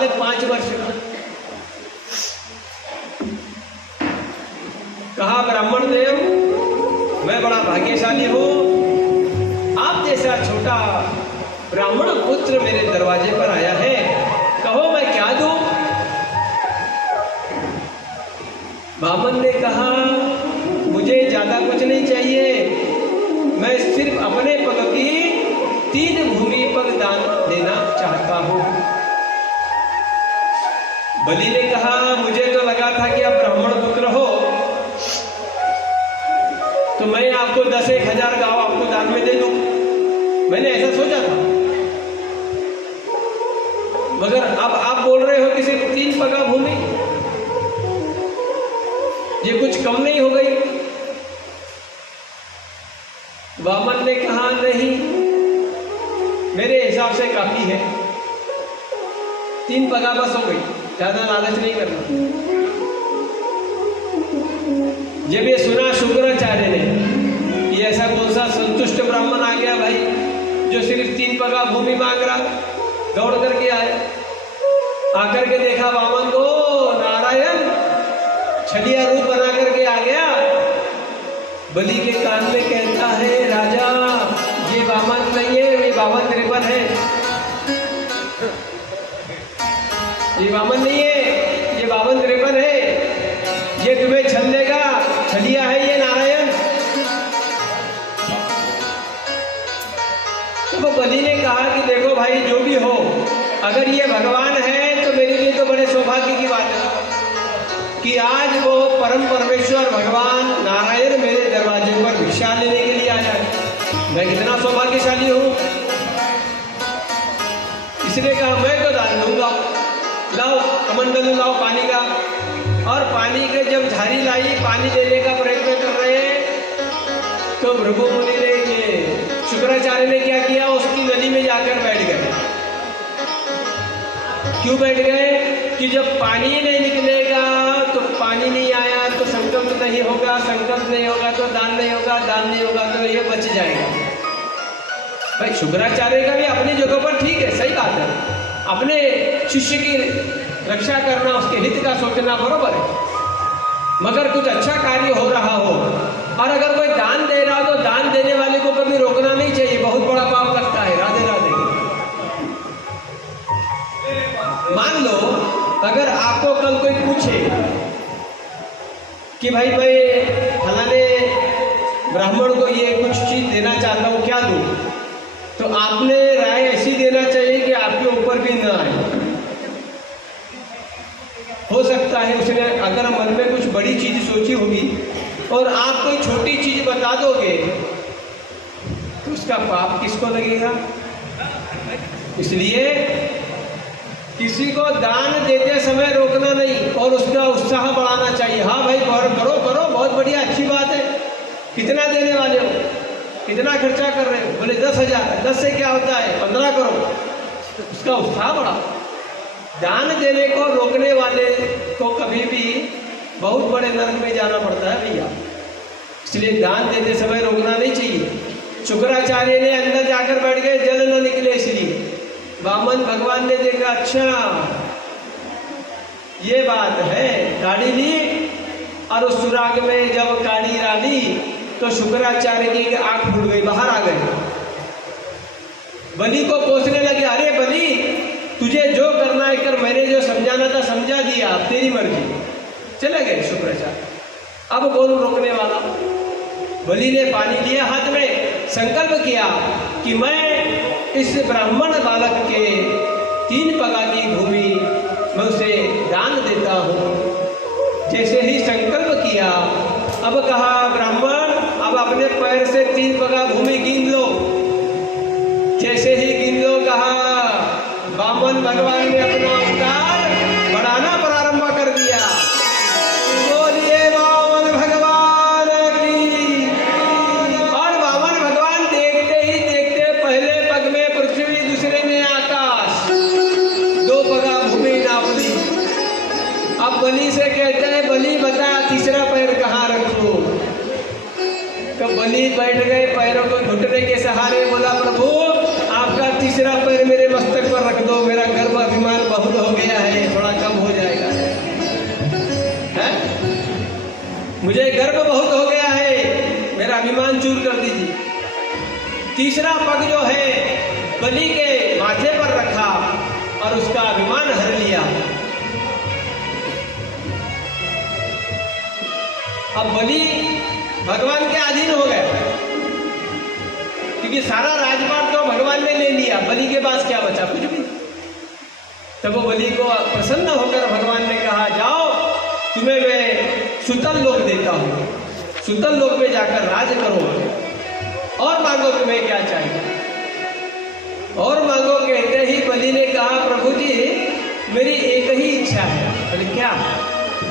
बालक 5 वर्ष का। कहा ब्राह्मण देव मैं बड़ा भाग्यशाली हूँ, आप जैसा छोटा ब्राह्मण पुत्र मेरे दरवाजे पर आया है, कहो मैं क्या दूं? बामन ने कहा मुझे ज्यादा कुछ नहीं चाहिए, मैं सिर्फ अपने पग की 3 भूमि पग दान देना चाहता हूं। बलि ने कहा मुझे तो लगा था कि आप ब्राह्मण पुत्र हो तो मैं आपको 10,000 गांव आपको दान में दे दूं, मैंने ऐसा सोचा था, मगर अब आप बोल रहे हो कि सिर्फ 3 पगा भूमि, ये कुछ कम नहीं हो गई? वामन ने कहा नहीं, मेरे हिसाब से काफी है, 3 पगा बस हो गई, ज्यादा लालच नहीं करना। जब ये सुना शुक्राचार्य ने कि ऐसा कौन सा संतुष्ट ब्राह्मण आ गया भाई जो सिर्फ 3 पगा भूमि मांग रहा, दौड़ करके आए, आकर के देखा वामन को, नारायण छलिया रूप बना करके आ गया। बलि के कान में कहता है राजा ये वामन नहीं है, ये वामन त्रिपन है, ये वामन नहीं है, ये वामन त्रिपन है, ये तुम्हें छल लेगा, छलिया है ये नारायण। तो बलि ने कहा कि देखो भाई जो भी हो, अगर ये भगवान है तो मेरे लिए तो बड़े सौभाग्य की बात है कि आज वो परम परमेश्वर भगवान नारायण मेरे दरवाजे पर भिक्षा लेने के लिए आ जाए, मैं कितना सौभाग्यशाली हूँ। इसने कहा मैं तो दान दूंगा, लाओ कमंडल लाओ पानी का, और पानी के जब झारी लाई पानी देने का प्रयत्न कर रहे हैं तो भृगु मुनि ने शुक्राचार्य ने क्या किया, उसकी नदी में जाकर बैठ गए। क्यों बैठ गए कि जब पानी नहीं निकलेगा तो पानी नहीं आया तो संकल्प नहीं होगा, संकल्प नहीं होगा तो दान नहीं होगा, दान नहीं होगा तो ये बच जाएगा। भाई शुक्राचार्य का भी अपनी जगह पर ठीक है, सही बात है, अपने शिष्य की रक्षा करना, उसके हित का सोचना बरोबर है, मगर कुछ अच्छा कार्य हो रहा हो और अगर कोई दान दे रहा हो तो दान देने वाले को कभी रोकना नहीं चाहिए, बहुत बड़ा पाप लगता है। राधे राधे। मान लो अगर आपको कल कोई पूछे कि भाई मैं फलाने ब्राह्मण को ये कुछ चीज देना चाहता हूँ, क्या दूं, तो आपने राय ऐसी देना चाहिए कि आपके ऊपर भी ना आए। हो सकता है उसने अगर मन में कुछ बड़ी चीज सोची होगी और आप कोई छोटी चीज बता दोगे तो उसका पाप किसको लगेगा? इसलिए किसी को दान देते समय रोकना नहीं और उसका उत्साह बढ़ाना चाहिए। हाँ भाई करो करो, बहुत बढ़िया, अच्छी बात है, कितना देने वाले हो, कितना खर्चा कर रहे हो? बोले 10,000। 10 से क्या होता है, 15 करो, उसका उत्साह बढ़ाओ। दान देने को रोकने वाले को कभी भी बहुत बड़े नरक में जाना पड़ता है भैया, इसलिए दान देते समय रोकना नहीं चाहिए। शुक्राचार्य ने अंदर जाकर बैठ गए, जल न निकले, इसलिए वामन भगवान ने देखा अच्छा ये बात है, गाड़ी ली और उस सुराग में जब काड़ी डाली तो शुक्राचार्य की आंख फूट गई, बाहर आ गए। बलि को कोसने लगे, अरे बलि तुझे जो करना है कर, मैंने जो समझाना था समझा दिया, अब तेरी मर्जी। चले गए शुक्राचार्य। अब कौन रोकने वाला? बलि ने पानी लिया हाथ में, संकल्प किया कि मैं इस ब्राह्मण बालक के 3 पगा की भूमि मैं उसे दान देता हूँ। जैसे ही संकल्प किया, अब कहा ब्राह्मण अब अपने पैर से 3 पगा भूमि गिन लो। जैसे ही गिन लो कहा, वामन भगवान ने अपना अवतार बढ़ाना प्रारंभ कर दिया। बोलिए वामन भगवान की। और वामन भगवान देखते ही देखते पहले पग में पृथ्वी, दूसरे में आकाश, 2 पगा भूमि नाप ली। अब बलि से कहते हैं बलि बता तीसरा पैर कहाँ रखूं? तो बलि बैठ गए पैरों को घुटने के सहारे, बोला प्रभु आपका तीसरा पैर मेरे मस्तक पर रख दो, मेरा गर्व अभिमान बहुत हो गया है, थोड़ा कम हो जाएगा है? मुझे गर्व बहुत हो गया है, मेरा अभिमान चूर कर दीजिए। तीसरा पग जो है बलि के माथे पर रखा और उसका अभिमान हर लिया। अब बलि भगवान के अधीन हो गया, क्योंकि सारा राजपाट तो भगवान ने ले लिया, बलि के पास क्या बचा? कुछ भी। तब वो बलि को प्रसन्न होकर भगवान ने कहा, जाओ तुम्हें मैं सुतल लोक देता हूं, सुतल लोक में जाकर राज करो और मांगो तुम्हें क्या चाहिए। और मांगो कहते ही बलि ने कहा, प्रभु जी मेरी एक ही इच्छा है। बोले क्या?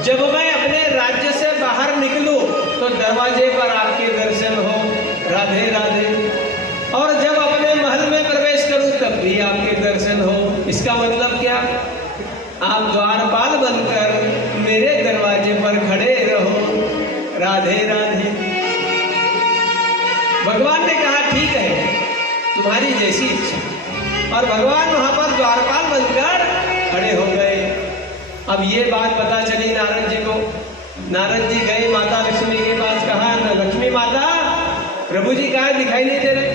जब मैं अपने राज्य से बाहर निकलूं तो दरवाजे पर आपके दर्शन हो, राधे राधे, और जब अपने महल में प्रवेश करूं तब भी आपके दर्शन हो। इसका मतलब क्या? आप द्वारपाल बनकर मेरे दरवाजे पर खड़े रहो, राधे राधे। भगवान ने कहा ठीक है, तुम्हारी जैसी इच्छा। और भगवान वहां पर द्वारपाल बनकर खड़े हो गए। अब ये बात पता चली नारद जी को। नारद जी गए माता लक्ष्मी के पास, कहा लक्ष्मी माता प्रभु जी कहाँ दिखाई नहीं दे रहे?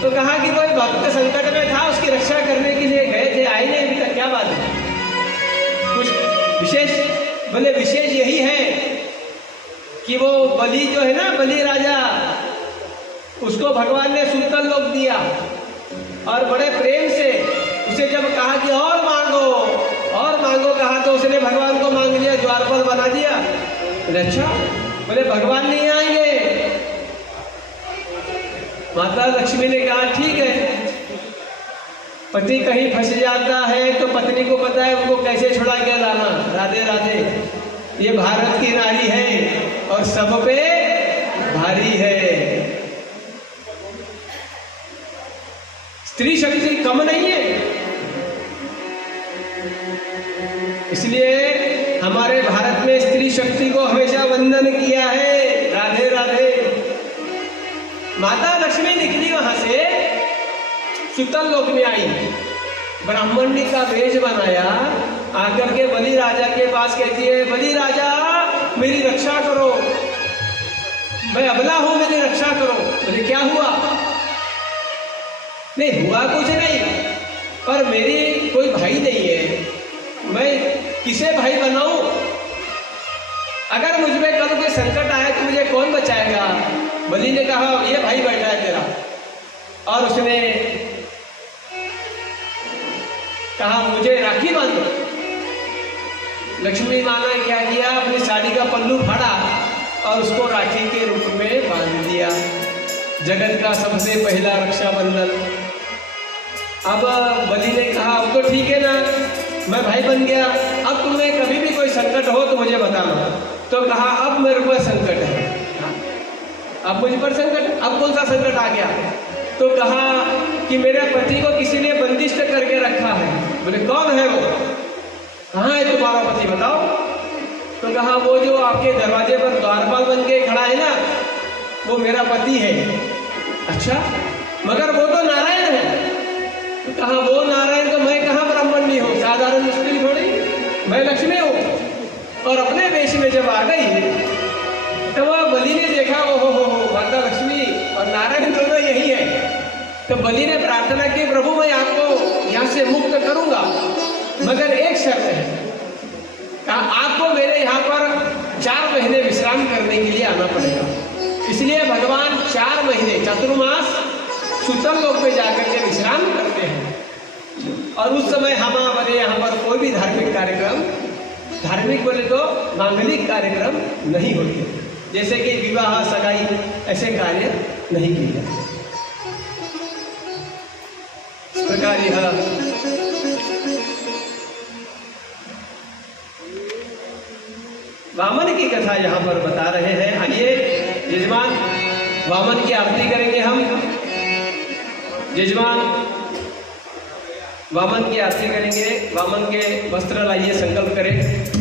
तो कहा कि कोई भक्त संकट में था, उसकी रक्षा करने के लिए गए थे, आए नहीं अभी तक, क्या बात है? कुछ विशेष? बोले विशेष यही है कि वो बलि जो है ना, बलि राजा, उसको भगवान ने सुतल लोक दिया और बड़े प्रेम से उसे जब कहा कि और मांगो कहा तो उसने भगवान को मांग लिया, द्वारपाल बना दिया। अच्छा, बोले भगवान नहीं आएंगे? माता लक्ष्मी ने कहा ठीक है, पति कहीं फंस जाता है तो पत्नी को पता है उनको कैसे छुड़ा के लाना, राधे राधे। ये भारत की नारी है और सब पे भारी है। स्त्री शक्ति कम नहीं है, इसलिए हमारे भारत में स्त्री शक्ति को हमेशा वंदन किया है, राधे राधे। माता लक्ष्मी निकली वहां से, सुतल लोक में आई, ब्राह्मणी का वेश बनाया, आकर के बलि राजा के पास कहती है, बलि राजा मेरी रक्षा करो, मैं अबला हूं, मेरी रक्षा करो। बोले क्या हुआ? नहीं हुआ कुछ नहीं, पर मेरी कोई भाई नहीं है, मैं किसे भाई बनाऊं? अगर मुझ में कल कोई संकट आए तो मुझे कौन बचाएगा? बलि ने कहा ये भाई बैठा है तेरा, और उसने कहा मुझे राखी बांधो। लक्ष्मी माँ ने क्या किया? अपनी साड़ी का पल्लू फाड़ा और उसको राखी के रूप में बांध दिया। जगत का सबसे पहला रक्षाबंधन। अब बलि ने कहा अब तो ठीक है ना, मैं भाई बन गया, अब तुम्हें कभी भी कोई संकट हो तो मुझे बताना। तो कहा अब मेरे पर संकट है, अब मुझ पर संकट, अब कौन सा संकट आ गया? तो कहा कि मेरे पति को किसी ने बंदिश करके रखा है। बोले कौन है वो? कहाँ है तुम्हारा पति, बताओ। तो कहा वो जो आपके दरवाजे पर द्वारपाल बन के खड़ा है ना, वो मेरा पति है। अच्छा, मगर वो तो नारायण है। तो कहा वो नारायण, तो मैं कहाँ ब्राह्मण नहीं हूँ, साधारण स्त्री थोड़ी, मैं लक्ष्मी हूँ। और अपने वेश में जब आ गई तो वह बलि ने देखा, ओहो हो माता लक्ष्मी और नारायण दोनों यही है। तो बलि ने प्रार्थना की, प्रभु मैं आपको यहाँ से मुक्त करूंगा, मगर एक शर्त है, कहा आपको मेरे यहाँ पर 4 महीने विश्राम करने के लिए आना पड़ेगा। इसलिए भगवान 4 महीने चातुर्मास सुतल लोक में जाकर के विश्राम करते हैं। और उस समय हमारे यहाँ पर कोई भी धार्मिक कार्यक्रम, धार्मिक बोले तो मांगलिक कार्यक्रम नहीं होते, जैसे कि विवाह सगाई, ऐसे कार्य नहीं किए जाते। इस प्रकार यह वामन की कथा यहाँ पर बता रहे हैं। आइए यजमान वामन की आरती करेंगे हम। यजमान वामन की आरती करेंगे, वामन के वस्त्र लाइए, संकल्प करें।